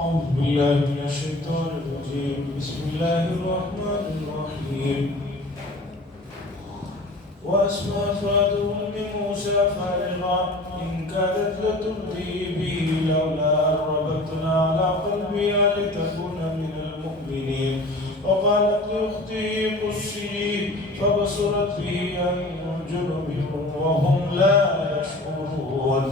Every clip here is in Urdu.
أعوذ بالله من الشيطان الرجيم. بسم الله الرحمن الرحيم. وأسمى فادهم لموسى فارغا إن كادت لتبدي به لولا أن ربطنا على قلبها لتكون من المؤمنين. وقالت لأخته قصيه فبصرت به عن جنب وهم لا يشعرون.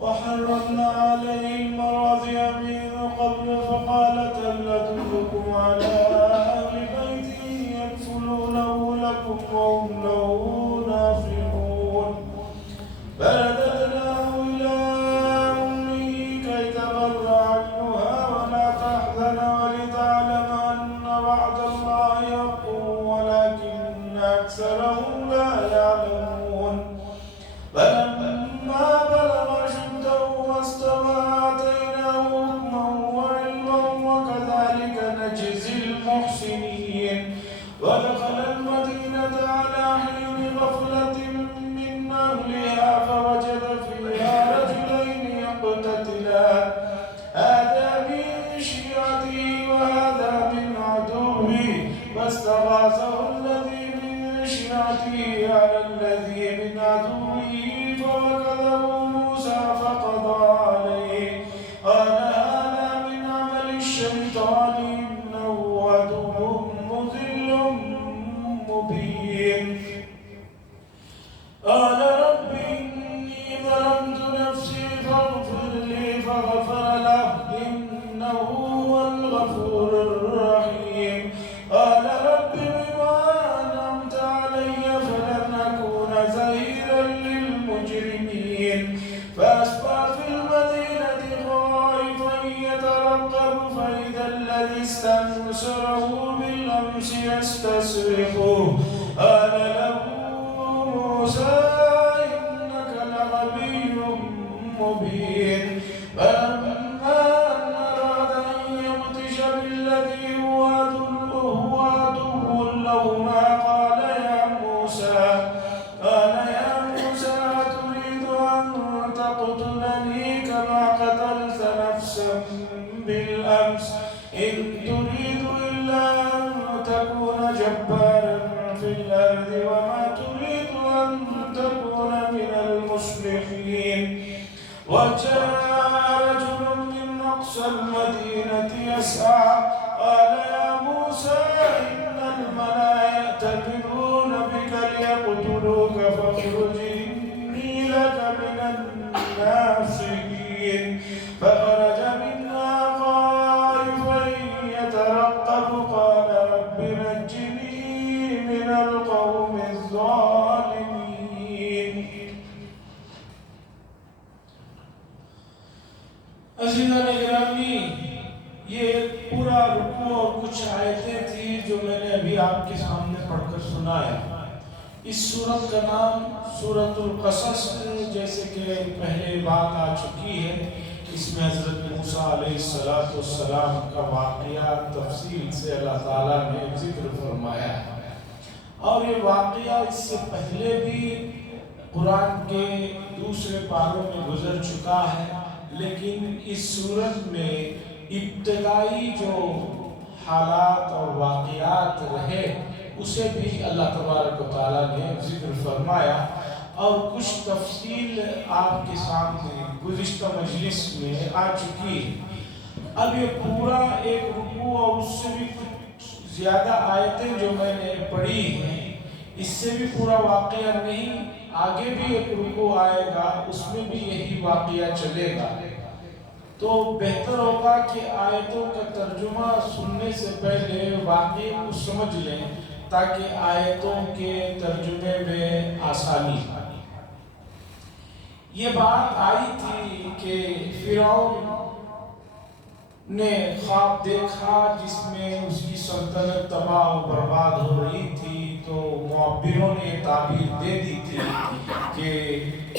وحرمنا عليه المراضع من قبل فقالت هل أدلكم على أهل بيت يكفلونه لكم وهم له ناصحون. فرددناه إلى أمه كي تقر عينها ولا تحزن ولتعلم أن وعد الله حق ولكن أكثرهم لا يعلمون. فلما بلغ أشده واستوى آتيناه حكما وعلما وكذلك نجزي المحسنين. ودخل المدينة على حين غفلة من أهلها فوجد فيها رجلين يقتتلان هذا من شيعته وهذا من عدوه فاستغاثه الذي من شيعته على الذي من عدوه فوكله موسى فقضى عليه قال هذا من عمل الشيطان إنه عدو مضل مبين. قال رب إني ظلمت نفسي فاغفر لي فغفر له إنه هو الغفور الرحيم. قال رب بما أنعمت علي فلن أكون ظهيرا للمجرمين. فأصبح في المدينة خائفا يترقب فإذا الذي استنصره بالأمس يستصرخه قال له موسى إنك لغبي مبين. فلما أن أراد أن يبطش بالذي هو عدو لهما قال يا موسى أتريد أن تقتلني كما قتلت نفسا بالأمس إن تريد إلا أن تكون جبارا في الأرض وما تريد أن تكون من المصلحين. وجاء رجل من أقصى المدينة يسعى قال يا موسى إن الملأ يأتمرون بك ليقتلوك فاخرج إني لك من الناصحين. فخرج منها خائفا يترقب قال رب نجني من القوم الظالمين. عزیزان گرامی، یہ پورا رکوع اور کچھ آیتیں تھی جو میں نے ابھی آپ کے سامنے پڑھ کر سنایا. اس سورت کا نام سورۃ القصص، جیسے کہ پہلے بات آ چکی ہے. اس میں حضرت موسیٰ علیہ السلام کا واقعہ تفصیل سے اللہ تعالیٰ نے ذکر فرمایا ہے. اور یہ واقعہ اس سے پہلے بھی قرآن کے دوسرے پاروں میں گزر چکا ہے، لیکن اس صورت میں ابتدائی جو حالات اور واقعات رہے اسے بھی اللہ تبارک و تعالیٰ نے ذکر فرمایا. اور کچھ تفصیل آپ کے سامنے گزشتہ مجلس میں آ چکی ہے. اب یہ پورا ایک رکوع اور اس سے بھی کچھ زیادہ آیتیں جو میں نے پڑھی ہیں، اس سے بھی پورا واقعہ نہیں، آگے بھی ایک رکوع آئے گا اس میں بھی یہی واقعہ چلے گا. تو بہتر ہوگا کہ آیتوں کا ترجمہ سننے سے پہلے واقعے کو سمجھ لیں تاکہ آیتوں کے ترجمے میں آسانی. یہ بات آئی تھی کہ فرعون نے خواب دیکھا جس میں اس کی سلطنت تباہ و برباد ہو رہی تھی. تو معبروں نے یہ تعبیر دے دی تھی کہ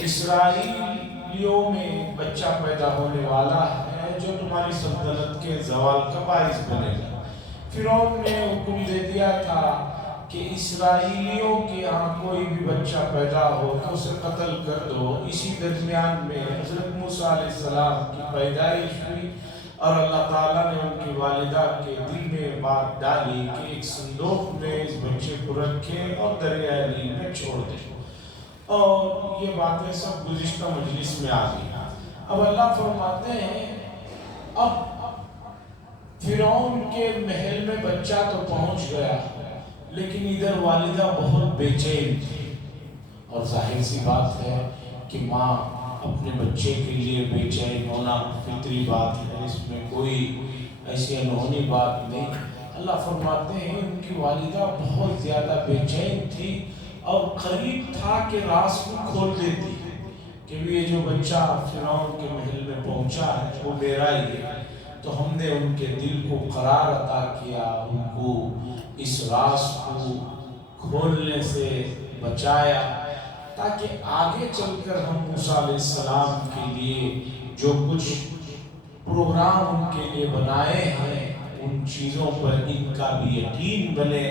اسرائیلیوں میں بچہ پیدا ہونے والا ہے جو تمہاری سلطنت کے زوال کا باعث بنے گا. فرعون نے حکم دے دیا تھا کہ اسرائیلیوں کے یہاں کوئی بھی بچہ پیدا ہو تو اسے قتل کر دو. اسی درمیان میں حضرت موسیٰ علیہ السلام کی پیدائش ہوئی. اور اللہ تعالیٰ نے ان کی والدہ کے دل میں بات ڈالی کہ ایک صندوق میں اس بچے کو رکھے اور دریائے نیل میں چھوڑ دیں، اور یہ باتیں سب گزشتہ مجلس میں آ گئی۔ اب اللہ فرماتے ہیں اب فرعون کے محل میں بچہ تو پہنچ گیا، لیکن ادھر والدہ بہت بے چین تھی، اور ظاہر سی بات ہے کہ ماں اپنے بچے کے لیے بے چین ہونا فطری بات ہے، اس میں کوئی ایسی انہونی بات نہیں۔ اللہ فرماتے ہیں ان کی والدہ بہت زیادہ بے چین تھی، اور قریب تھا کہ راز کو کھول دیتی کہ یہ جو بچہ فرعون کے محل میں پہنچا ہے وہ میرا ہی ہے۔ تو ہم نے ان کے دل کو قرار عطا کیا، ان کو اس راز کو کھولنے سے بچایا، تاکہ آگے چل کر ہم موسیٰ علیہ السلام کے لیے جو کچھ پروگرام ان کے لیے بنائے ہیں ان چیزوں پر ان کا بھی یقین بنے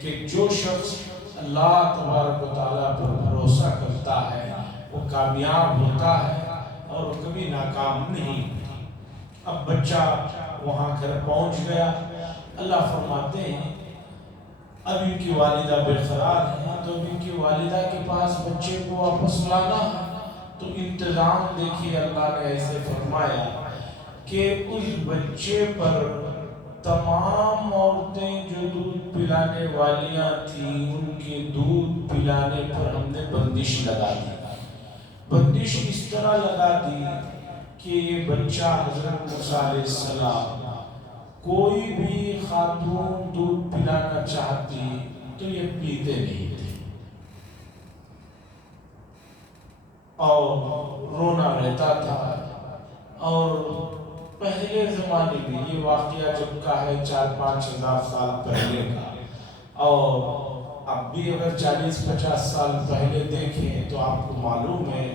کہ جو شخص اللہ تبارک و تعالیٰ پر بھروسہ کرتا ہے وہ کامیاب ہوتا ہے اور وہ کبھی ناکام نہیں۔ اب بچہ وہاں گھر پہنچ گیا۔ اللہ فرماتے ہیں اب ان کی والدہ بے قرار ہے، تو ان کی والدہ کے پاس بچے کو واپس لانا ہے۔ تو انتظام دیکھیے اللہ نے ایسے فرمایا کہ اس بچے پر تمام عورتیں جو دودھ پلانے والیاں تھیں ان کے دودھ پلانے پر ہم نے بندش لگا دی۔ بندش اس طرح لگا دی کہ یہ بچہ حضرت موسیٰ علیہ السلام کوئی بھی خاتون دودھ پلانا چاہتی تو یہ پیتے نہیں تھے، اور رونا رہتا تھا۔ اور پہلے زمانے میں یہ واقعہ جب کا ہے 4-5 ہزار سال پہلے کا، اور اب بھی اگر 40-50 سال پہلے دیکھیں تو آپ کو معلوم ہے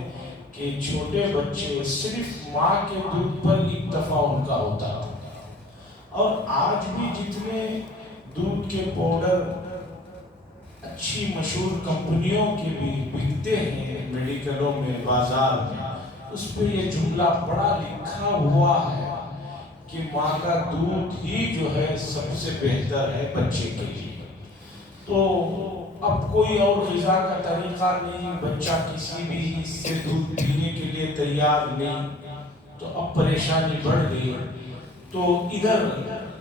کہ چھوٹے بچے صرف ماں کے دودھ پر اکتفا ان کا ہوتا تھا۔ اور آج بھی جتنے دودھ کے پاؤڈر اچھی مشہور کمپنیوں کے بھی بکتے ہیں میڈیکلوں میں بازار میں، اس پہ یہ جملہ بڑا لکھا ہوا ہے کہ ماں کا دودھ ہی جو ہے سب سے بہتر ہے بچے کے لیے۔ تو اب کوئی اور غذا کا طریقہ نہیں، بچہ کسی بھی اس سے دودھ پینے کے لیے تیار نہیں، تو اب پریشانی بڑھ گئی۔ تو ادھر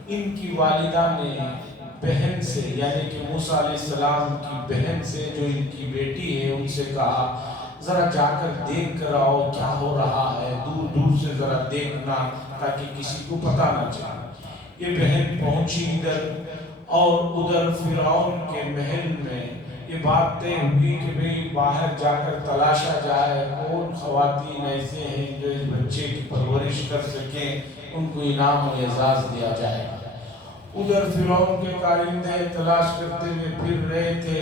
ان کی والدہ نے بہن سے یعنی کہ موسیٰ علیہ السلام کی بہن سے جو ان کی بیٹی ہے ان سے کہا ذرا جا کر دیکھ کر آؤ کیا ہو رہا ہے، دور دور سے ذرا دیکھنا تاکہ کسی کو پتہ نہ چلے۔ یہ بہن پہنچی ادھر، اور ادھر فرعون کے محل میں یہ بات طے ہوئی کہ بھئی باہر جا کر تلاشا جائے کون خواتین ایسے ہیں جو اس بچے کی پرورش کر سکیں، ان کو انعام و اعزاز دیا جائے گا۔ ادھر فرعون کے کارندے تلاش کرتے ہوئے پھر رہے تھے،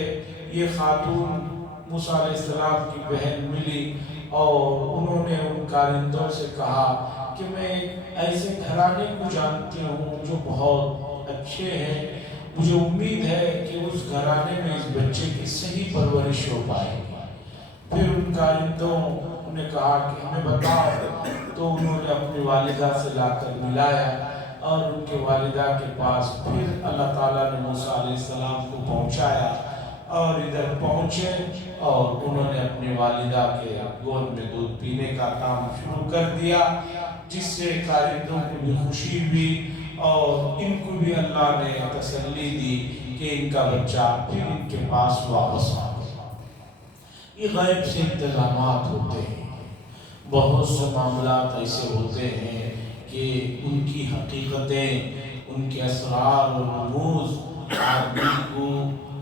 یہ خاتون موسیٰ علیہ السلام کی بہن ملی، اور انہوں نے ان کارندوں سے کہا کہ میں ایسے گھرانے کو جانتی ہوں جو بہت اچھے ہیں، مجھے امید ہے کہ اس گھرانے میں اس بچے کی صحیح پرورش ہو پائے گی۔ پھر ان کارندوں نے کہا کہ ہمیں بتاؤ، تو انہوں نے اپنی والدہ سے لا کر ملایا، اور ان کے والدہ کے پاس پھر اللہ تعالیٰ نے موسیٰ علیہ السلام کو پہنچایا، اور ادھر پہنچے اور انہوں نے اپنی والدہ کے گود میں دودھ پینے کا کام شروع کر دیا، جس سے کارندوں کو بھی خوشی ہوئی اور ان کو بھی اللہ نے تسلی دی کہ ان کا بچہ پھر ان کے پاس واپس آ گیا۔ یہ غیب سے انتظامات ہوتے ہیں، بہت سے معاملات ایسے ہوتے ہیں کہ ان کی حقیقتیں، ان کے اسرار و رموز آدمی کو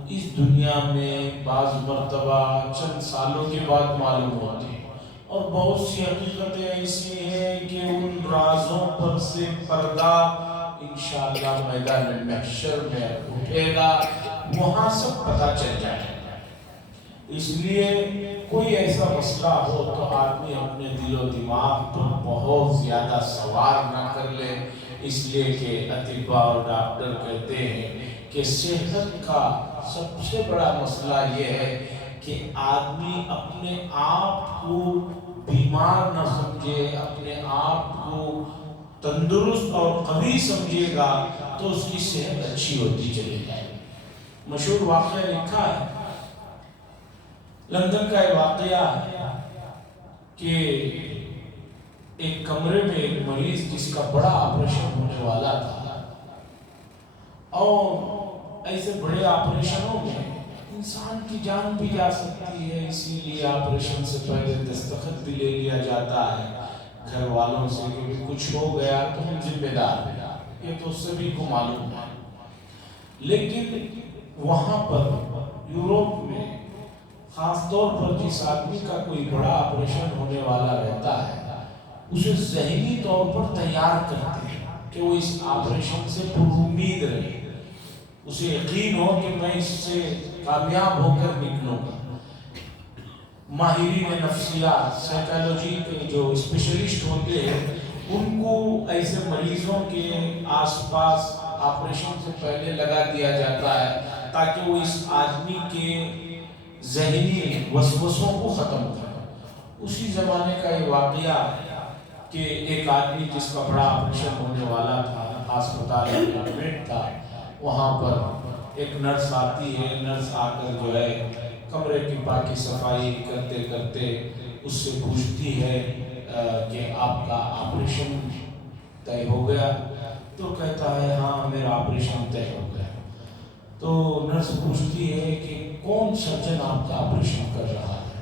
اس دنیا میں بعض مرتبہ چند سالوں کے بعد معلوم ہوتے ہیں، اور بہت سی حقیقتیں ایسی ہیں کہ ان رازوں پر سے پردہ انشاءاللہ میدان محشر میں اٹھے گا، وہاں سب پتہ چل جائے گا۔ اس لیے کوئی ایسا مسئلہ ہو تو آدمی اپنے دل و دماغ پر بہت زیادہ سوار نہ کر لے، اس لیے کہ اطباء اور ڈاکٹر کہتے ہیں کہ صحت کا سب سے بڑا مسئلہ یہ ہے کہ آدمی اپنے آپ کو بیمار نہ سمجھے، اپنے آپ کو تندرست اور قوی سمجھے گا تو اس کی صحت اچھی ہوتی چلی جائے گی۔ مشہور واقعہ لکھا ہے لندن کا ایک واقعہ کہ ایک کمرے میں ایک مریض جس کا بڑا آپریشن ہونے والا تھا، اور ایسے بڑے آپریشنوں میں انسان کی جان بھی جا سکتی ہے، اسی لیے آپریشن سے پہلے دستخط بھی لے لیا جاتا ہے گھر والوں سے کہ کچھ ہو گیا تو ہم ذمہ دار ہیں، یہ تو سبھی کو معلوم ہے۔ لیکن وہاں پر یوروپ میں خاص طور پر جس آدمی کا کوئی بڑا آپریشن ہونے والا رہتا ہے اسے ذہنی طور پر تیار کرتے ہیں کہ وہ اس آپریشن سے پر امید رہے، اسے یقین ہو کہ میں اس سے کامیاب ہو کر نکلوں گا۔ ماہرین نفسیات، سائیکالوجی کے جو اسپیشلسٹ ہوتے ہیں ان کو ایسے مریضوں کے آس پاس آپریشن سے پہلے لگا دیا جاتا ہے تاکہ وہ اس آدمی کے ذہنی وسوسوں کو ختم کرے۔ اسی زمانے کا یہ واقعہ کہ ایک آدمی جس کا بڑا آپریشن ہونے والا تھا، ہسپتال میں ایڈمٹ تھا، وہاں پر ایک نرس آتی ہے، نرس آ کر جو ہے کمرے کی پاکی صفائی کرتے کرتے اس سے پوچھتی ہے کہ آپ کا آپریشن طے ہو گیا؟ تو کہتا ہے ہاں میرا آپریشن طے ہو گیا۔ تو نرس پوچھتی ہے کہ کون سرجن آپ کا آپریشن کر رہا ہے؟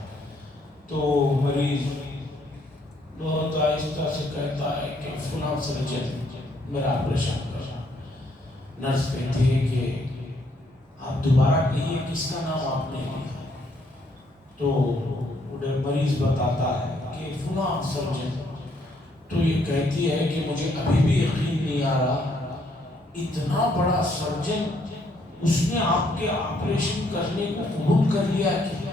تو مریض بہت آہستہ سے کہتا ہے کہ فلاں سرجن میرا آپریشن کر رہا ہے۔ نرس کہتی ہے کہ آپ دوبارہ کہیے کس کا نام آپ نے لیا؟ تو مریض بتاتا ہے کہ فلاں سرجن۔ تو یہ کہتی ہے کہ مجھے ابھی بھی یقین نہیں آ رہا، اتنا بڑا سرجن اس نے آپ کے آپریشن کرنے کو قبول کر لیا کیا؟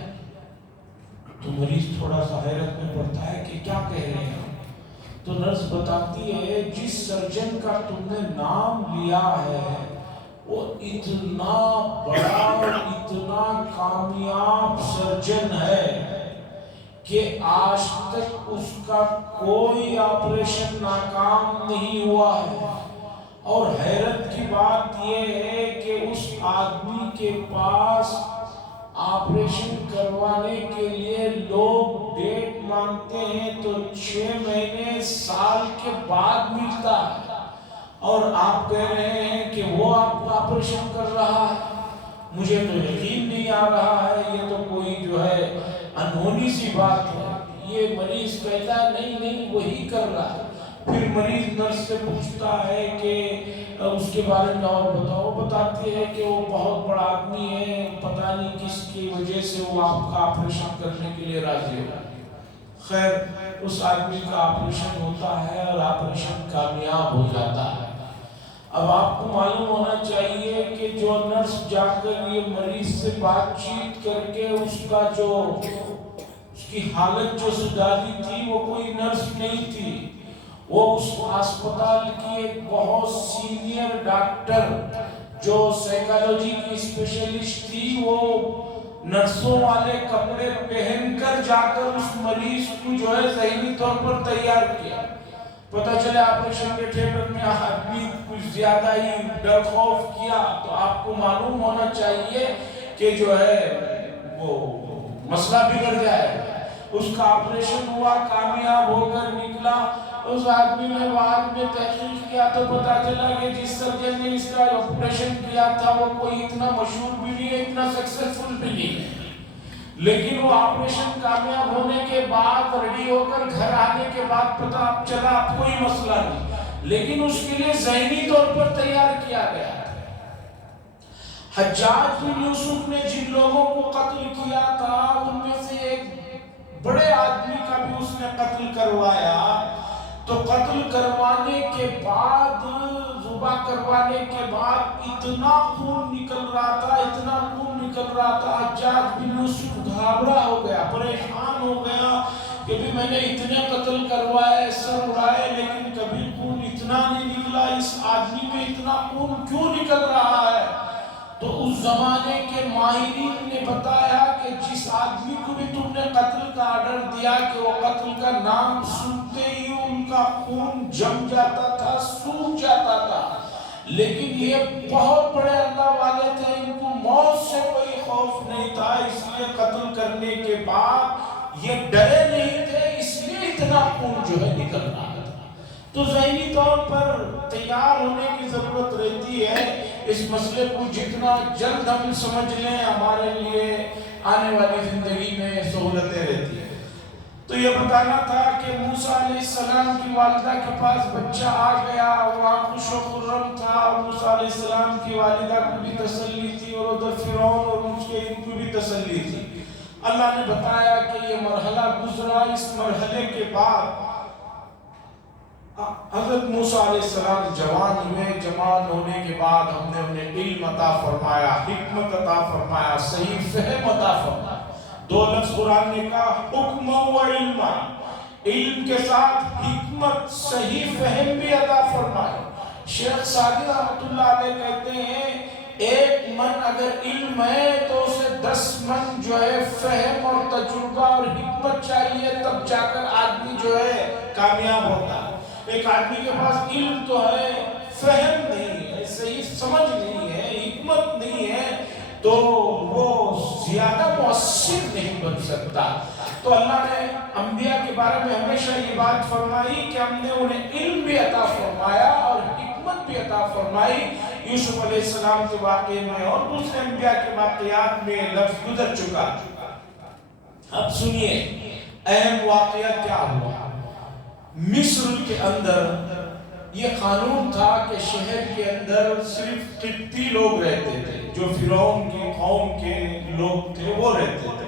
تو مریض تھوڑا سا حیرت میں پڑتا ہے کہ کیا کہہ رہے ہیں؟ تو نرس بتاتی ہے جس سرجن کا تم نے نام لیا ہے وہ اتنا بڑا اور اتنا کامیاب سرجن ہے کہ آج تک اس کا کوئی آپریشن ناکام نہیں ہوا ہے۔ اور حیرت کی بات یہ ہے کہ اس آدمی کے پاس آپریشن کروانے کے لیے لوگ ڈیٹ مانگتے ہیں تو 6 مہینے سال کے بعد ملتا ہے، اور آپ کہہ رہے ہیں کہ وہ آپ کا آپریشن کر رہا ہے؟ مجھے تو یقین نہیں آ رہا ہے، یہ تو کوئی جو ہے انہونی سی بات ہے۔ یہ مریض کہتا ہے نہیں وہی کر رہا ہے۔ پھر مریض نرس سے پوچھتا ہے کہ اس کے بارے میں اور بتاؤ، بتاتی ہے کہ وہ بہت بڑا آدمی ہے، پتہ نہیں کس کی وجہ سے وہ آپ کا آپریشن کرنے کے لیے راضی ہو۔ خیر اس آدمی کا آپریشن ہوتا ہے اور آپریشن کامیاب ہو جاتا ہے۔ اب آپ کو معلوم ہونا چاہیے کہ جو نرس جا کر یہ مریض سے بات چیت کر کے اس کا جو اس کی حالت جو سدھاری تھی وہ کوئی نرس نہیں تھی، وہ اس ہسپتال کی ایک بہت سینئر ڈاکٹر جو سائیکالوجی کی اسپیشلسٹ تھی، وہ نرسوں والے کپڑے پہن کر جا کر اس مریض کو جو ہے ذہنی طور پر تیار کیا۔ پتہ چلے آپریشن کے تھیٹر میں آدمی کچھ زیادہ ہی ڈر خوف کیا تو آپ کو معلوم ہونا چاہیے کہ جو ہے وہ مسئلہ بگڑ جائے۔ اس کا آپریشن ہوا، کامیاب ہو کر نکلا۔ اس آدمی نے بعد میں تحقیق کیا تو پتہ چلا کہ جس سرجن نے اس کا آپریشن کیا تھا وہ کوئی اتنا مشہور بھی نہیں ہے، اتنا سکسیسفل بھی نہیں ہے، لیکن وہ آپریشن کامیاب ہونے کے بعد ریڈی ہو کر گھر آنے کے بعد پتہ چلا اب کوئی مسئلہ نہیں، لیکن اس کے لیے ذہنی طور پر تیار کیا گیا۔ حجاج بن یوسف نے جن لوگوں کو قتل کیا تھا ان میں سے ایک بڑے آدمی کا بھی اس نے قتل کروایا، تو قتل کروانے کے بعد، ذبح کروانے کے بعد اتنا خون نکل رہا تھا، اتنا خون نکل رہا تھا، حجاج بن یوسف گھبرا ہو گیا، پریشان ہو گیا کہ بھی میں نے اتنے قتل کروائے، سر اڑائے، لیکن کبھی خون اتنا نہیں نکلا، اس آدمی میں اتنا خون کیوں نکل رہا ہے؟ تو اس زمانے کے ماہرین نے بتایا کہ جس آدمی کو بھی تم نے قتل کا آرڈر دیا کہ وہ قتل کا نام سنتے ہی ان کا خون جم جاتا تھا، سوکھ جاتا تھا، لیکن یہ بہت بڑے اللہ والے تھے، ان کو موت سے کوئی خوف نہیں تھا، اس لیے قتل کرنے کے بعد یہ ڈرے نہیں تھے، اس لیے اتنا خون جو ہے نکل رہا تھا۔ تو ذہنی طور پر تیار ہونے کی ضرورت رہتی ہے، اس مسئلے کو جتنا جلد ہم سمجھ لیں ہمارے لیے آنے والی زندگی میں سہولتیں رہتی ہیں۔ تو یہ بتانا تھا کہ موسیٰ علیہ السلام کی والدہ کے پاس بچہ آ گیا، وہاں خوش و خرم تھا، اور موسیٰ علیہ السلام کی والدہ کو بھی تسلی تھی، اور ادھر فرعون اور اس کے ان کو بھی تسلی تھی۔ اللہ نے بتایا کہ یہ مرحلہ گزرا، اس مرحلے کے بعد حضرت موسیٰ علیہ السلام جوان ہوئے، جوان ہونے کے بعد ہم نے انہیں علم عطا فرمایا، حکمت عطا فرمایا، صحیح فہم عطا فرمایا۔ دو لفظ قرآن نے کہا، حکم و علم، علم کے ساتھ حکمت، صحیح فہم بھی عطا فرمایا۔ شیخ سعدی رحمۃ اللہ علیہ کہتے ہیں ایک من اگر علم ہے تو اسے 10 من جو ہے فہم اور تجربہ اور حکمت چاہیے، تب جا کر آدمی جو ہے کامیاب ہوتا ہے۔ ایک آدمی کے پاس علم تو ہے، فہم نہیں ہے، صحیح سمجھ نہیں ہے، حکمت نہیں ہے، تو وہ زیادہ مؤثر نہیں بن سکتا۔ تو اللہ نے انبیاء کے بارے میں ہمیشہ یہ بات فرمائی کہ ہم نے انہیں علم بھی عطا فرمایا اور حکمت بھی عطا فرمائی۔ یوسف علیہ السلام کے واقعے میں اور دوسرے انبیاء کے واقعات میں لفظ گزر چکا۔ اب سنیے اہم واقعہ کیا ہوا۔ مصر کے اندر یہ قانون تھا کہ شہر کے اندر صرف قبطی لوگ رہتے تھے، جو فرعون کی قوم کے لوگ تھے وہ رہتے تھے،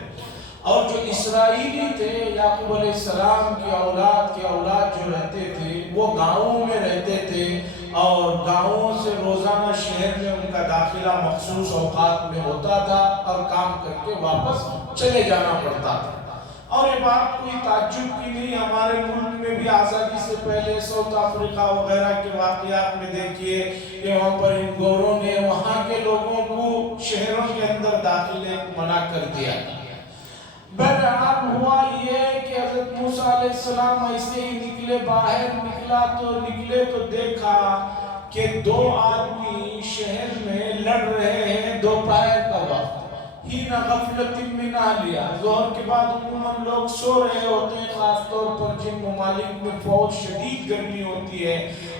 اور جو اسرائیلی تھے، یعقوب علیہ السلام کی اولاد جو رہتے تھے وہ گاؤں میں رہتے تھے، اور گاؤں سے روزانہ شہر میں ان کا داخلہ مخصوص اوقات میں ہوتا تھا، اور کام کر کے واپس چلے جانا پڑتا تھا۔ اور یہ بات کوئی تعجب کی نہیں، ہمارے ملک میں بھی آزادی سے پہلے ساؤتھ افریقہ وغیرہ کے واقعات میں دیکھیے کہ وہاں پر ان گوروں نے وہاں کے لوگوں کو شہروں کے اندر داخلے منع کر دیا۔ بہرحال ہوا یہ کہ حضرت موسیٰ علیہ السلام ایسے ہی نکلے، باہر نکلے تو دیکھا کہ 2 آدمی شہر میں لڑ رہے ہیں دوپہر کا وقت، ہین غفلت من اہلیہ، ظہر کے بعد عموماً لوگ سو رہے ہوتے ہیں، خاص طور پر جن ممالک میں بہت شدید گرمی ہوتی ہے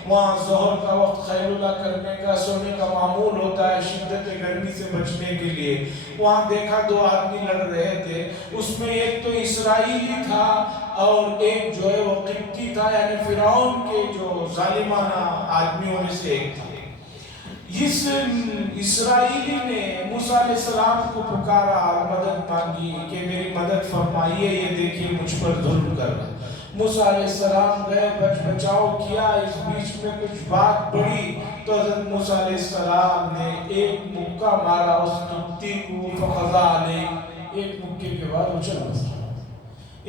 وہاں ظہر کا وقت خیلولہ کرنے کا، سونے کا معمول ہوتا ہے شدت گرمی سے بچنے کے لیے۔ وہاں دیکھا 2 آدمی لڑ رہے تھے، اس میں ایک تو اسرائیلی تھا اور ایک جو ہے وہ قبطی تھا، یعنی فرعون کے جو ظالمانہ آدمیوں میں سے ایک تھا۔ اس اسرائیلی نے موسیٰ علیہ السلام کو پکارا اور مدد مانگی کہ میری مدد فرمائیے، یہ دیکھیے مجھ پر ظلم کر رہا۔ موسیٰ علیہ السلام گئے، بچاؤ کیا، اس بیچ میں کچھ بات بڑھی تو حضرت موسیٰ علیہ السلام نے ایک مکہ مارا اس قبطی کو، فقضا علیہ، ایک مکے کے بعد وہ چل بسا۔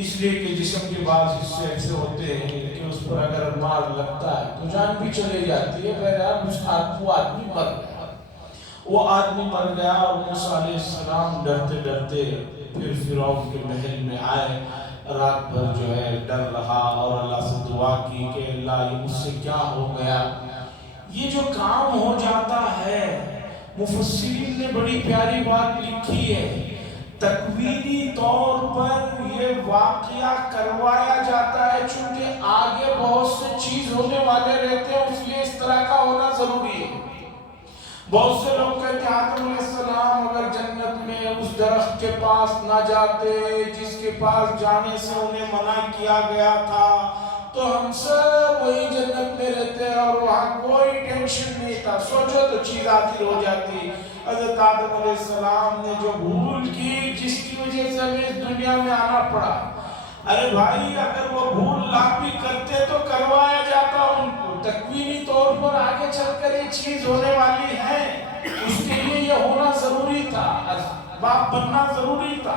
اس لیے کہ جسم کے بعض حصے ایسے ہوتے ہیں کہ اس پر اگر مار لگتا ہے تو جان بھی چلے جاتی ہے۔ بہرحال وہ آدمی مر گیا اور موسیٰ علیہ السلام ڈرتے ڈرتے پھر فرعون کے محل میں آئے، رات بھر جو ہے ڈر رہا اور اللہ سے دعا کی کہ اللہ یہ مجھ سے کیا ہو گیا۔ یہ جو کام ہو جاتا ہے، مفسرین نے بڑی پیاری بات لکھی ہے، تکوینی طور پر یہ واقعہ کروایا جاتا ہے چونکہ آگے بہت سے چیز ہونے والے رہتے ہیں، اس لیے اس طرح کا ہونا ضروری ہے۔ بہت سے لوگ کہتے ہیں آدم علیہ السلام اگر جنت میں اس درخت کے پاس نہ جاتے جس کے پاس جانے سے انہیں منع کیا گیا تھا تو ہم سب وہی جنت میں رہتے اور وہاں کوئی ٹینشن نہیں تھا۔ سوچو تو چیز حاصل ہو جاتی۔ حضرت آدم علیہ السلام نے جو بھول کی جس کی وجہ سے ہمیں اس دنیا میں آنا پڑا، ارے بھائی اگر وہ بھول نہ بھی کرتے تو کروایا جاتا ان کو۔ تکوینی طور پر آگے چل کر یہ چیز ہونے والی ہے، اس کے لیے یہ ہونا ضروری تھا، باپ بننا ضروری تھا۔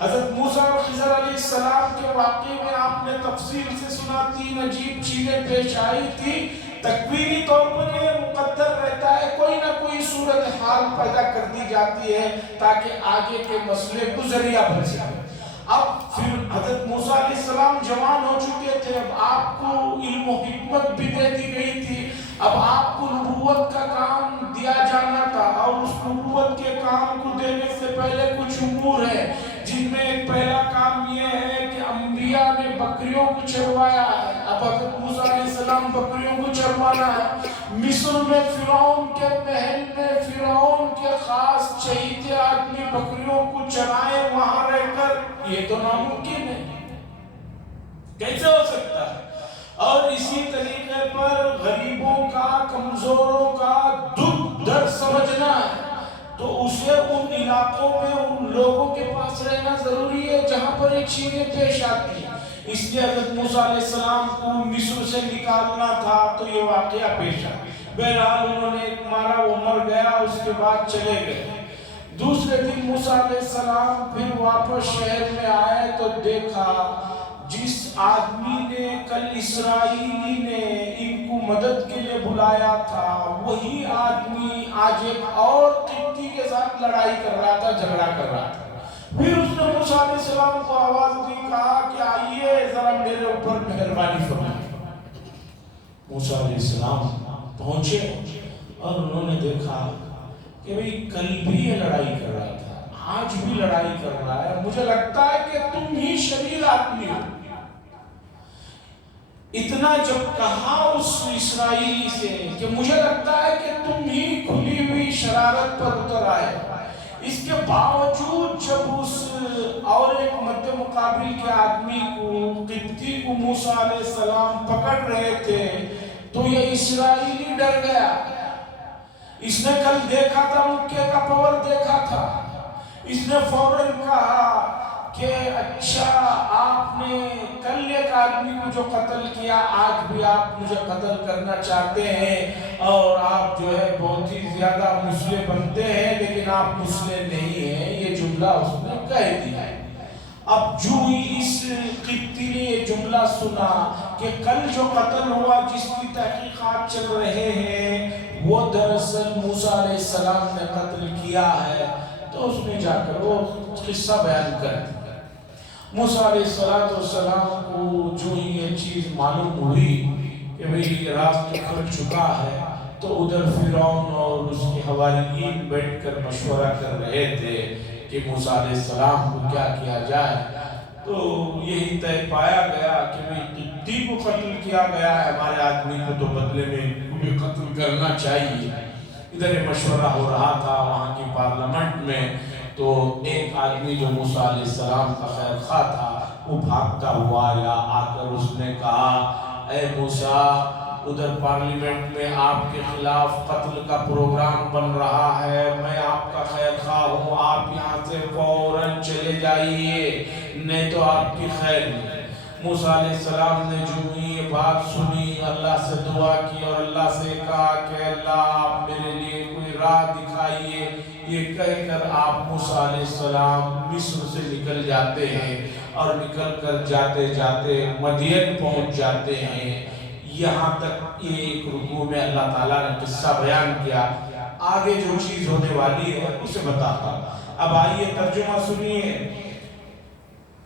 حضرت موسیٰ اور خضر علیہ السلام کے واقعے میں آپ نے تفصیل سے سنا، 3 عجیب چیزیں پیش آئی تھی۔ تکوینی طور پر یہ مقدر رہتا ہے، کوئی نہ کوئی صورتحال پیدا کر دی جاتی ہے تاکہ آگے کے مسئلے کو ذریعہ بن سکے۔ اب پھر حضرت موسیٰ علیہ السلام جوان ہو چکے تھے، اب آپ کو علم و حکمت بھی دے دی گئی تھی، اب آپ کو نبوت کا کام دیا جانا تھا، اور اس نبوت کے کام کو دینے سے پہلے کچھ امور ہے جن میں ایک پہلا کام یہ ہے کہ انبیاء نے بکریوں کو چروایا ہے۔ اب حضرت موسیٰ علیہ السلام بکریوں کو چروانا ہے۔ مصر میں فرعون کے محل میں فرعون کے خاص چہیتے آدمی بکریوں کو چرائے وہاں رہ کر، یہ تو ناممکن ہے، کیسے ہو سکتا ہے؟ اور اسی طریقے پر غریبوں کا، کمزوروں کا دکھ درد سمجھنا ہے تو اسے ان علاقوں میں ان لوگوں کے پاس رہنا ضروری ہے جہاں پر یہ چیزیں پیش آتی ہیں۔ اس لیے حضرت موسیٰ علیہ السلام کو مصر سے نکالنا تھا تو یہ واقعہ پیش آیا۔ بہرحال انہوں نے ایک مارا، وہ مر گیا، اس کے بعد چلے گئے۔ دوسرے دن موسیٰ علیہ السلام پھر واپس شہر میں آئے تو دیکھا جس آدمی نے کل اسرائیلی نے ان کو مدد کے لیے بلایا تھا، وہی آدمی آج ایک اور قبطی کے ساتھ لڑائی کر رہا تھا، جھگڑا کر رہا تھا۔ پھر اس نے موسیٰ علیہ السلام کو آواز دی، کہا کہ آئیے ذرا میرے اوپر مہربانی فرمائیں۔ موسیٰ علیہ السلام پہنچے اور انہوں نے دیکھا کہ بھئی کل بھی یہ لڑائی کر رہا تھا، آج بھی لڑائی کر رہا ہے، مجھے لگتا ہے کہ تم ہی شریر آدمی ہو۔ اتنا جب کہا اس اسرائیلی سے کہ مجھے لگتا ہے کہ تم ہی کھلی ہوئی شرارت پر اتر آئے، اس کے باوجود جب اس اور ایک مد مقابل کے آدمی کو، قبطی کو موسیٰ علیہ السلام پکڑ رہے تھے تو یہ اسرائیلی ڈر گیا۔ اس نے کل دیکھا تھا، مکے کا پاور دیکھا تھا، اس نے فوراً کہا کہ اچھا آپ نے کل ایک آدمی کو جو قتل کیا، آج بھی آپ مجھے قتل کرنا چاہتے ہیں، اور آپ جو ہے بہت ہی زیادہ مسلم بنتے ہیں لیکن آپ مسلم نہیں ہیں، یہ جملہ اس نے کہہ دیا ہے۔ اب جو ہی اس قبطی نے یہ جملہ سنا کہ کل جو قتل ہوا جس کی تحقیقات چل رہے ہیں وہ دراصل موسیٰ علیہ السلام نے قتل کیا ہے، تو اس نے جا کر وہ قصہ بیان کر دیا۔ موسیٰ علیہ السلام کو جو ہی یہ چیز معلوم ہوئی کہ بھئی راست کھل چکا ہے تو ادھر فرعون اور اس کے حواریین بیٹھ کر مشورہ کر رہے تھے کہ موسیٰ علیہ السلام کو کیا کیا جائے، تو یہی طے پایا گیا کہ قبطی کو قتل کیا گیا ہے، ہمارے آدمی کو تو بدلے میں بھی قتل کرنا چاہیے۔ ادھر مشورہ ہو رہا تھا وہاں کی پارلیمنٹ میں، تو ایک آدمی جو موسیٰ علیہ السلام کا خیر خواہ تھا وہ بھاگتا ہوا آیا، آ کر اس نے کہا اے موسیٰ، ادھر پارلیمنٹ میں آپ کے خلاف قتل کا پروگرام بن رہا ہے، میں آپ کا خیر خواہ ہوں، آپ یہاں سے فوراً چلے جائیے نہیں تو آپ کی خیر نہیں۔ موسیٰ علیہ السلام نے جو یہ بات سنی اللہ سے دعا کی اور اللہ سے کہا کہ اللہ آپ میرے لیے کوئی راہ دکھائیے، یہ کہہ کر آپ موسیٰ علیہ السلام مصر سے نکل جاتے ہیں اور نکل کر جاتے جاتے مدین پہنچ جاتے ہیں۔ یہاں تک یہ ایک رکوع میں اللہ تعالیٰ نے قصہ بیان کیا، آگے جو چیز ہونے والی ہے اسے بتاتا۔ اب آئیے ترجمہ سنیے۔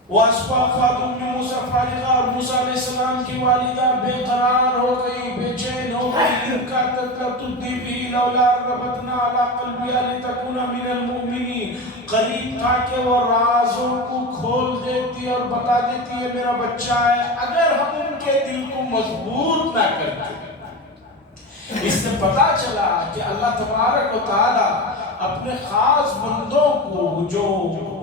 وَأَصْبَحَ فَاطِمَةُ بِنْتُ مُوسَىٰ فَارِغَةً، اور موسیٰ علیہ السلام کی والدہ بے قرار ہو گئی، بے چین ہو گئی، كادت لتبدي به لولا ربطنا على قلبها لتكون من المؤمنين، قریب تھا کہ وہ رازوں کو کھول دیتی اور بتا دیتی ہے میرا بچہ ہے اگر ہم ان کے دل کو مضبوط نہ کرتے۔ اس سے پتا چلا کہ اللہ تبارک و تعالیٰ اپنے خاص بندوں کو جو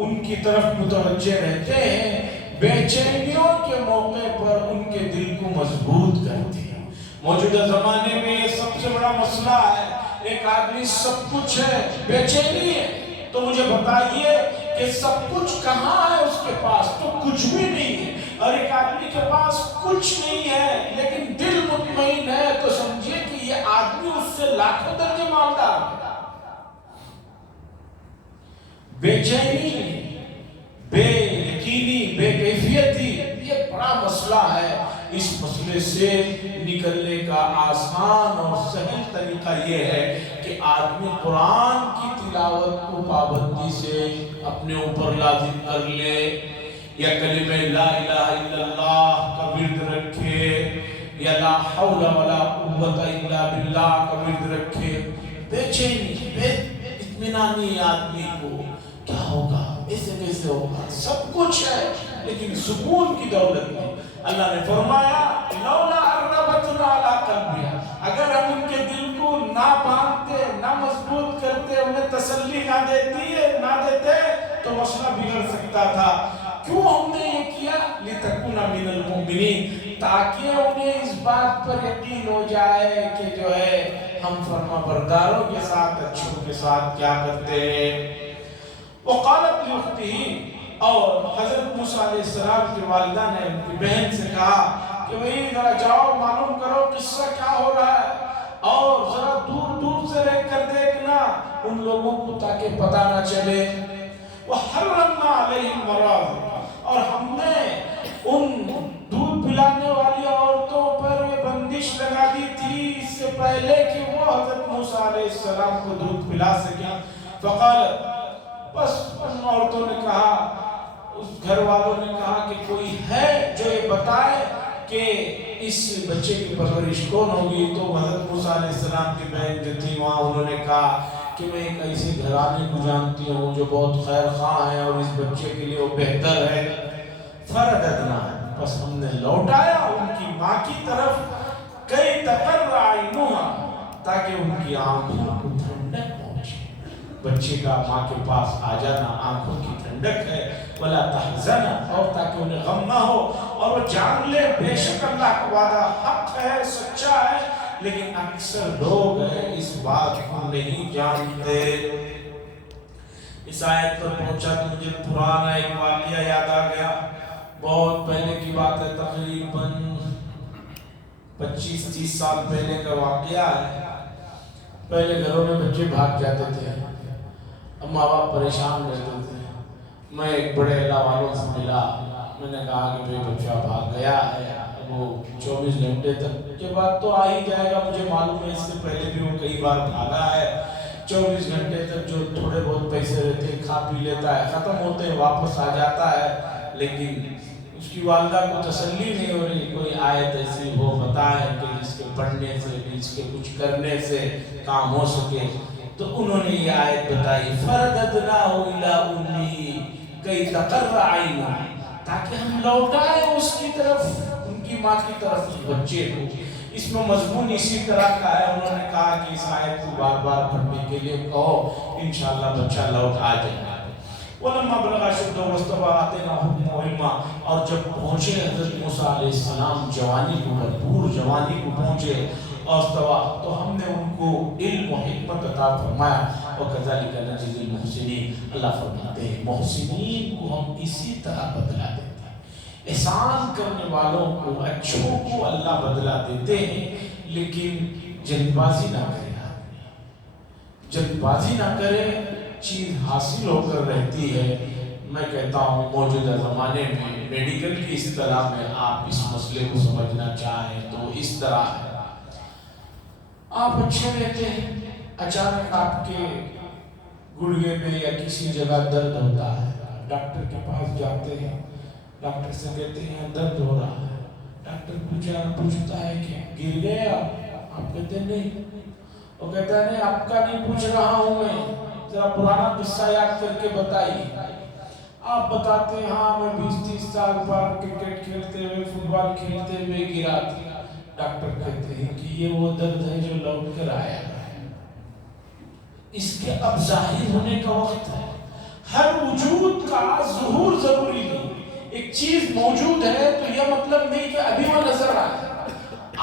ان کی طرف متوجہ رہتے ہیں بے چینیوں کے موقع پر ان کے دل کو مضبوط کرتے ہیں۔ موجودہ زمانے میں یہ سب سے بڑا مسئلہ ہے، ایک آدمی سب کچھ ہے بے چینی ہے، تو مجھے بتائیے کہ سب کچھ کہاں ہے اس کے پاس؟ تو کچھ بھی نہیں ہے۔ اور ایک آدمی کے پاس کچھ نہیں ہے لیکن دل مطمئن ہے تو سمجھیے کہ یہ آدمی اس سے لاکھوں درجے مالدار ہے۔ بے چینی، بے یقینی، بے کیفیتی، یہ بڑا مسئلہ ہے۔ اس مسئلے سے نکلنے کا آسان اور سہل طریقہ یہ ہے کہ آدمی قرآن کی تلاوت کو پابندی سے اپنے اوپر لازم کر لے۔ یا کلمہ لا الہ الا اللہ کا ورد رکھے، یا لا حول ولا قوت الا باللہ کا ورد رکھے، بے چینی بے اطمینانی آدمی کو کیا ہوگا، ایسے کیسے ہوگا، سب کچھ ہے لیکن سکون کی دولت نہیں۔ اللہ نے فرمایا لولا اربتنا علی قلبها، اگر ہم ان کے دل کو نہ باندھتے، نہ مضبوط کرتے، انہیں تسلی نہ دیتے تو مسئلہ بگڑ سکتا تھا۔ کیوں ہم نے یہ کیا؟ لِتَكُونَ مِنَ الْمُؤْمِنِينَ، تاکہ انہیں اس بات پر یقین ہو جائے کہ جو ہے ہم فرما برداروں کے ساتھ، اچھوں کے ساتھ کیا کرتے ہیں۔ وقالت لأختہ، اور حضرت موسیٰ علیہ السلام کی والدہ نے ان کی بہن سے کہا کہ بھئی ذرا جاؤ معلوم کرو قصہ کیا ہو رہا ہے، اور ذرا دور دور سے رہ کر دیکھنا ان لوگوں کو تاکہ پتہ نہ چلے۔ وحرمنا علیہ المراضع، اور ہم نے ان دودھ پلانے والی عورتوں پر یہ بندش لگا دی تھی اس سے پہلے کہ وہ حضرت موسیٰ علیہ السلام کو دودھ پلا سکیں۔ فقالت، بس ان عورتوں نے کہا، اس گھر والوں نے کہا کہ کوئی ہے جو یہ بتائے کہ اس بچے کی پرورش کون ہوگی؟ تو حضرت موسیٰ علیہ السلام کی بہن جو تھی وہاں، انہوں نے کہا کہ میں ایک ایسے گھرانے کو جانتی ہوں جو بہت خیر خواہ ہے اور اس بچے کے لیے وہ بہتر ہے۔ فرددنا، بس ہم نے لوٹایا ان کی ماں کی طرف، کئی تقر عینها، تاکہ ان کی آنکھوں کو ٹھنڈک پہنچے۔ بچے کا ماں کے پاس آ جانا آنکھوں کی ٹھنڈک ہے، ولا تحزن، اور تاکہ انہیں غم نہ ہو، اور وہ جان لے بے شک اللہ کا وعدہ حق ہے، سچا ہے، لیکن اکثر لوگ ہیں اس بات کو نہیں جانتے۔ اس آیت پر پہنچا تو مجھے پرانا ایک واقعہ یاد آ گیا، بہت پہلے کی بات ہے، تقریباً 25-30 سال پہلے کا واقعہ ہے۔ پہلے گھروں میں بچے بھاگ جاتے تھے، اب ماں باپ پریشان رہتے تھے۔ میں ایک بڑے اللہ والوں سے ملا، میں نے کہا کہ بھئی بچہ بھاگ گیا ہے، وہ 24 گھنٹے تک کے بعد تو آ ہی جائے گا، مجھے معلوم ہے، اس سے پہلے بھی وہ کئی بار بھاگا ہے۔ 24 گھنٹے تک جو تھوڑے بہت پیسے رہتے ہیں کھا پی لیتا ہے، ختم ہوتے ہیں واپس آ جاتا ہے، لیکن اس کی والدہ کو تسلی نہیں ہو رہی، کوئی آیت ایسی وہ بتائے کہ جس کے پڑھنے سے، جس کے کچھ کرنے سے کام ہو سکے۔ تو انہوں نے یہ آیت بتائی، فرددناہ الی امی کئی تقر عینها، تاکہ ہم لوٹائیں اس کی طرف، ان کی ماں کی طرف اس بچے کو۔ اس میں مضمون اسی طرح کا ہے، انہوں نے کہا کہ اس آیت کو بار بار پڑھنے کے لیے کہو، انشاءاللہ بچہ لوٹ آ جائے گا۔ وَلَمَّا بَلَغَ أَشُدَّهُ وَاسْتَوَىٰ آتَيْنَاهُ الْحُكْمَ وَالْعِلْمَ، اور جب پہنچے حضرت موسیٰ علیہ السلام جوانی کو، بھرپور جوانی کو پہنچے، استویٰ، تو ہم نے ان کو علم و حکمت عطا فرمایا۔ وَكَذَلِكَ نَجْزِي الْمُحْسِنِينَ، اللہ فرماتے ہیں محسنین کو ہم اسی طرح بدلا دیتے ہیں۔ احسان کرنے والوں کو، اچھوں کو اللہ بدلا دیتے ہیں، لیکن جلد بازی نہ کرے، جلد بازی نہ کرے، چیز حاصل ہو کر رہتی ہے۔ میں کہتا ہوں موجودہ زمانے میں میڈیکل کی اصطلاح میں آپ اس مسئلے کو سمجھنا چاہیں تو اس طرح ہے، آپ اچھے رہتے ہیں، اچانک آپ کے گڑھے میں یا کسی جگہ درد ہوتا ہے، ڈاکٹر کے پاس جاتے ہیں، ڈاکٹر سے کہتے ہیں درد ہو رہا ہے، ڈاکٹر پوچھتا ہے کہ گر گئے آپ کہتے ہیں نہیں، وہ کہتا ہے نہیں آپ کا نہیں پوچھ رہا ہوں میں، ذرا پرانا قصہ یاد کر کے بتائیے۔ آپ بتاتے ہیں ہاں میں 20-30 سال بعد کرکٹ کھیلتے ہوئے، فٹ بال کھیلتے ہوئے گرا تھا۔ ڈاکٹر کہتے ہیں کہ یہ وہ درد ہے جو لوٹ کر آیا ہے، اس کے اب ظاہر ہونے کا وقت ہے۔ ہر وجود کا ظہور ضروری نہیں، ایک چیز موجود ہے تو یہ مطلب نہیں کہ ابھی وہ نظر آئے۔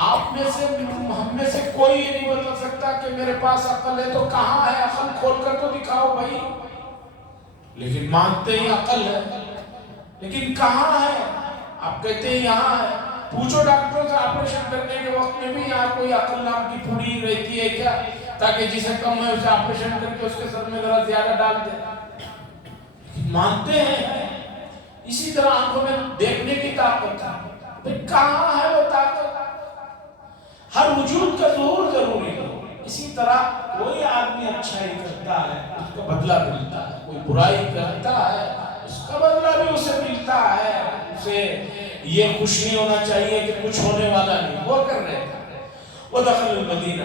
آپ میں سے، ہم میں سے کوئی یہ نہیں بتا سکتا کہ میرے پاس عقل ہے تو کہاں ہے، عقل کھول کر تو دکھاؤ بھائی، لیکن مانتے ہی عقل ہے، لیکن کہاں ہے؟ آپ کہتے ہیں یہاں ہے، پوچھو ڈاکٹروں سے آپریشن کرنے کے وقت میں بھی یہاں کوئی عقل نام کی پھوڑی رہتی ہے کیا، تاکہ جسے کم ہے اسے آپریشن کر کے اس کے سر میں ذرا زیادہ ڈال دے، مانتے ہیں۔ اسی طرح آنکھوں میں دیکھنے کی طاقت ہے، کہاں ہے وہ طاقت؟ ہر وجود کا ظہور ضروری ہے۔ اسی طرح کوئی آدمی اچھائی کرتا ہے اس کا بدلہ ملتا ہے، کوئی برائی کرتا ہے اس کا بدلہ بھی اسے ملتا ہے۔ سے یہ خوش نہیں ہونا چاہیے کہ کچھ ہونے والا نہیں، وہ کر رہے تھے۔ وہ دخل المدینہ،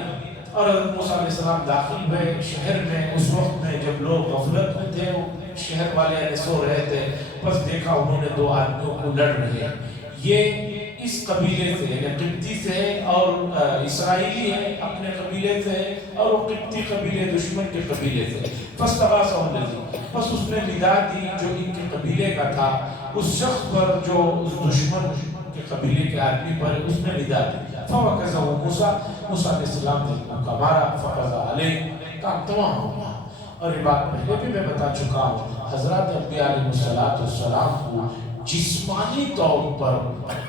اور حضرت موسیٰ علیہ السلام داخل ہوئے شہر میں۔ اس وقت میں جب لوگ غفلت میں تھے، شہر والے سو رہے تھے، بس دیکھا انہوں نے دو آدمیوں کو لڑ رہے، یہ اس قبیلے سے یعنی قبطی سے اور اسرائیلی ہے اپنے قبیلے سے، اور وہ قبطی قبیلے دشمن کے قبیلے سے۔ فاستغاثہ الذی، بس اس نے ندا دی جو ان کے قبیلے کا تھا اس شخص پر جو اس دشمن کے قبیلے کے آدمی پر اس نے ندا دی۔ فوکزہ موسیٰ، موسیٰ علیہ السلام نے کا مارا، فقضى علیہ، کام تمام ہو گیا۔ اور یہ بات پہلے بھی میں بتا چکا ہوں، حضرات انبیاء علیہ السلام کو جسمانی طور پر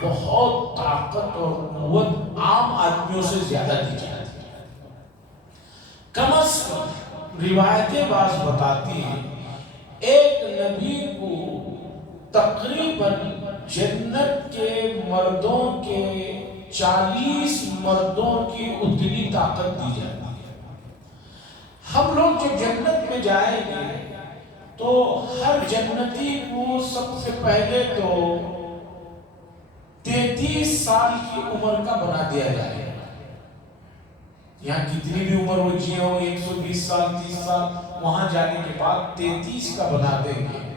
بہت طاقت اور قوت عام آدمیوں سے زیادہ دی جاتی ہے۔ کم از کم روایتیں بعض بتاتی ہیں ایک نبی کو تقریباً جنت کے مردوں کے 40 مردوں کی اتنی طاقت دی جاتی ہے۔ ہم لوگ جب جنت میں جائیں گے تو ہر جنتی کو سب سے پہلے تو 33 سال کی عمر کا بنا دیا جائے گا۔ یہاں کتنی بھی عمر ہو جی ہو، 120 سال 30 سال، وہاں جانے کے بعد 33 کا بنا دیں گے۔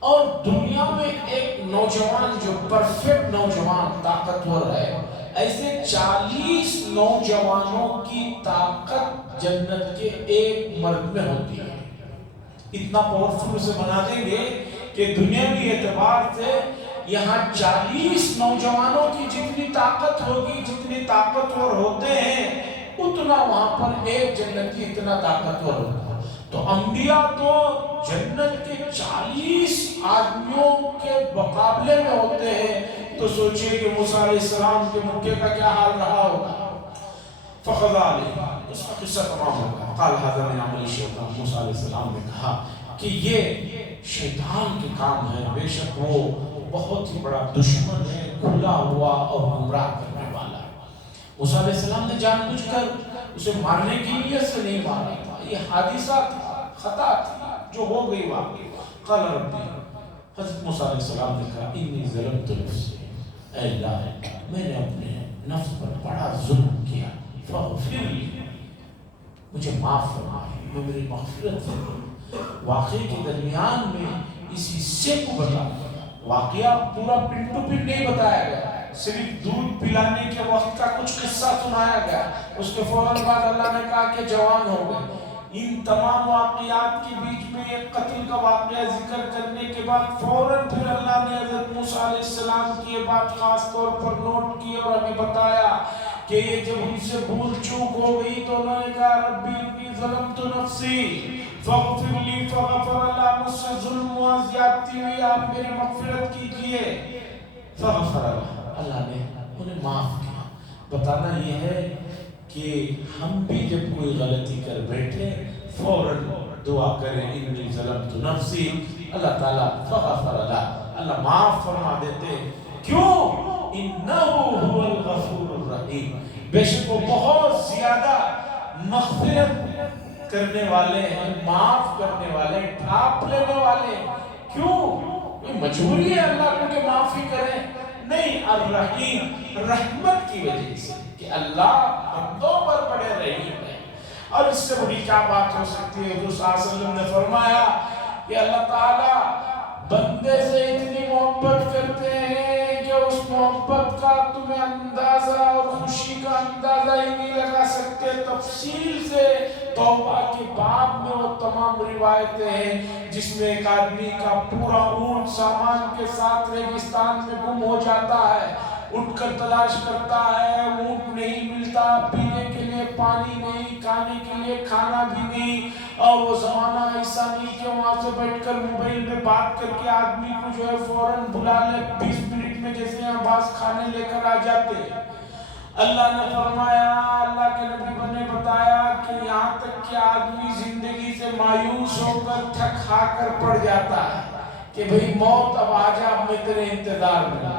اور دنیا میں ایک نوجوان جو پرفیکٹ نوجوان طاقتور ہے، ایسے 40 نوجوانوں کی طاقت جنت کے ایک مرد میں ہوتی ہے۔ اتنا پاورفل اسے بنا دیں گے کہ دنیاوی اعتبار سے یہاں 40 نوجوانوں کی جتنی طاقت ہوگی، جتنی طاقتور ہوتے ہیں، اتنا وہاں پر ایک جنتی اتنا طاقتور ہوتا ہے۔ تو انبیاء تو جنت کے 40 آدمیوں کے مقابلے میں ہوتے ہیں، تو سوچئے کہ موسیٰ علیہ السلام کے مکے کا کیا حال رہا ہوگا۔ فقضى علیہ، اس کا قصہ تمام ہوگا۔ قال ھذا من عمل الشیطان، موسیٰ علیہ السلام نے کہا کہ یہ شیطان کے کام ہے، بے شک وہ بہت ہی بڑا دشمن ہے، کھلا ہوا اور گمراہ کرنے والا ہے۔ موسیٰ علیہ السلام نے جان بوجھ کر اسے مارنے کی نیت سے نہیں مارا تھا، یہ حادثہ تھا، خطا تھی جو ہو گئی واقعی۔ قال ربی، حضرت موسیٰ علیہ السلام نے کہا انی ظلمت نفسی، اے اللہ میں نے اپنے نفس پر بڑا ظلم کیا، فاغفر لی، مجھے معاف فرما، میں میری مغفرت سے۔ واقعے کے درمیان میں اس حصے کو بتا، واقعہ پورا پن ٹو پن نہیں بتایا گیا، صرف دودھ پلانے کے وقت کا کچھ قصہ سنایا گیا، اس کے فوراً بعد اللہ نے کہا کہ جوان ہو گئے۔ ان تمام واقعات کے بیچ میں ایک قتل کا واقعہ ذکر کرنے کے بعد فوراً پھر اللہ نے حضرت موسیٰ علیہ السلام کی یہ بات خاص طور پر نوٹ کی اور ہمیں بتایا کہ یہ جب ان سے بھول چوک ہو گئی تو انہوں نے کہا ربی انی ظلمت نفسی فاغفر لی، فغفر، اللہ مجھ سے ظلم ہوا، زیادتی ہوئی، آپ میری مغفرت کیجئے۔ فغفر اللہ نے انہیں معاف کیا۔ بتانا یہ ہے کہ ہم بھی جب کوئی غلطی کر بیٹھے فوراً دعا کریں انی ظلمت نفسی، اللہ تعالیٰ فغفر اللہ معاف فرما دیتے۔ کیوں؟ انہو هو الغفور الرحیم، بے شک وہ بہت زیادہ مغفرت کرنے والے ہیں، معاف کرنے والے، ڈھانپ لینے والے۔ کیوں؟ یہ مجبوری ہے اللہ کو کہ معافی کریں؟ نہیں، الرحیم، رحمت کی وجہ سے کہ اللہ بندوں پر بڑے رحیم ہے۔ اور اس سے بڑی کیا بات ہو سکتی ہے؟ حضور صلی اللہ علیہ وسلم نے فرمایا کہ اللہ تعالیٰ بندے سے اتنی محبت کرتے ہیں کہ اس محبت کا تمہیں اندازہ اور خوشی کا اندازہ ہی نہیں لگا سکتے۔ تفصیل سے توبہ کے باب میں وہ تمام روایتیں ہیں جس میں ایک آدمی کا پورا اونٹ سامان کے ساتھ ریگستان میں گم ہو جاتا ہے، اٹھ کر تلاش کرتا ہے، اونٹ نہیں ملتا، پینے کے لیے پانی نہیں، کھانے کے لیے کھانا بھی نہیں، اور وہ زمانہ ایسا نہیں کہ وہاں سے بیٹھ کر موبائل میں بات کر کے آدمی کو جو ہے فوراً بلا لے، 20 منٹ میں جیسے یہاں باز کھانے لے کر آ جاتے۔ اللہ نے فرمایا، اللہ کے نبی نے بتایا کہ یہاں تک کہ آدمی زندگی سے مایوس ہو کر تھک ہا کر پڑ جاتا ہے کہ بھئی موت اب آ جا، اب میں تیرے انتظار میں،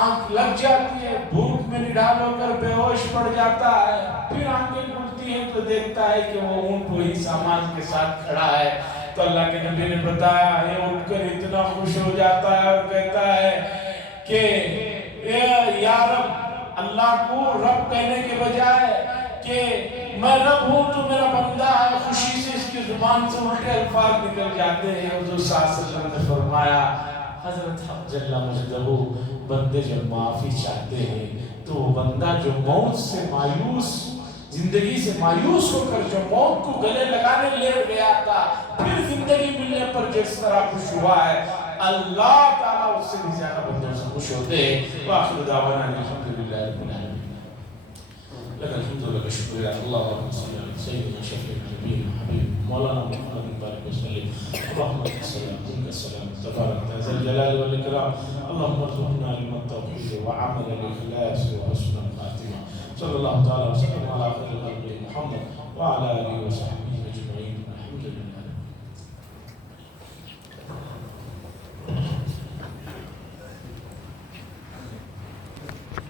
آنکھ لگ جاتی ہے، بھوک میں نڈال ہو کر بے ہوش پڑ جاتا ہے، پھر آنکھیں کھلتی ہیں تو دیکھتا ہے کہ وہ اونٹ وہی سامان کے ساتھ کھڑا ہے۔ تو اللہ کے نبی نے بتایا، یہ اٹھ کر اتنا خوش ہو جاتا ہے اور کہتا ہے کہ یا رب، اللہ کو رب کہنے کے بجائے کہ میں رب ہوں تو میرا بندہ ہے، خوشی سے اس کی زبان سے الٹے الفاظ نکل جاتے ہیں۔ حضور صلی اللہ علیہ وسلم نے فرمایا حضرت حق جل مجدہ بندے جب معافی چاہتے ہیں تو وہ بندہ جو موت سے مایوس، زندگی سے مایوس ہو کر جو موت کو گلے لگانے لے گیا تھا، پھر زندگی ملنے پر جس طرح خوش ہوا ہے، اللہ تعالیٰ اس سے بھی زیادہ بندوں سے خوش ہوتے ہیں۔ وآخر دعوانا الحمدللہ رب العالمین۔ لك الحمد ولك الشكر يا الله، اللهم صل على سيدنا شفيع النبيين حبيب مولانا محمد بارك وسلم. اللهم لك السلام منك السلام تبارك يا ذا الجلال والاكرام. اللهم ارزقنا علم التوحيد وعمل الاخلاص وحسن الخاتمه. صلى الله تعالى وسلم على خير خلقه محمد وعلى اله وصحبه اجمعين.